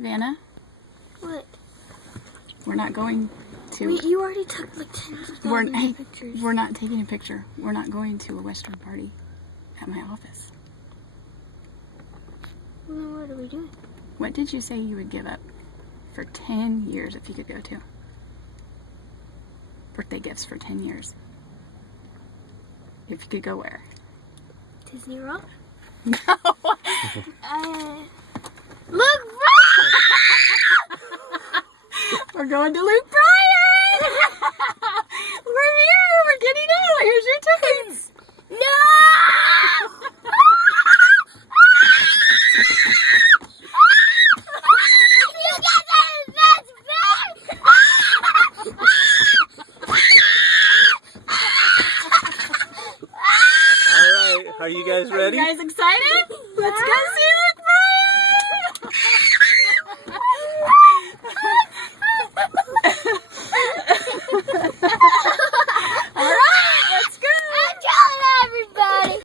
Vanna, What? we're not going to... Wait, you already took like tens of thousands of pictures. We're not taking a picture. We're not going to a Western party at my office. Well, then what are we doing? What did you say you would give up for 10 years if you could go to? Birthday gifts for 10 years. If you could go where? Disney World? No! Look, We're going to Luke Bryan! We're here! We're getting out! Here's your tickets! no! You guys are the best friends! All right, are you guys ready? Are you guys excited? Let's go see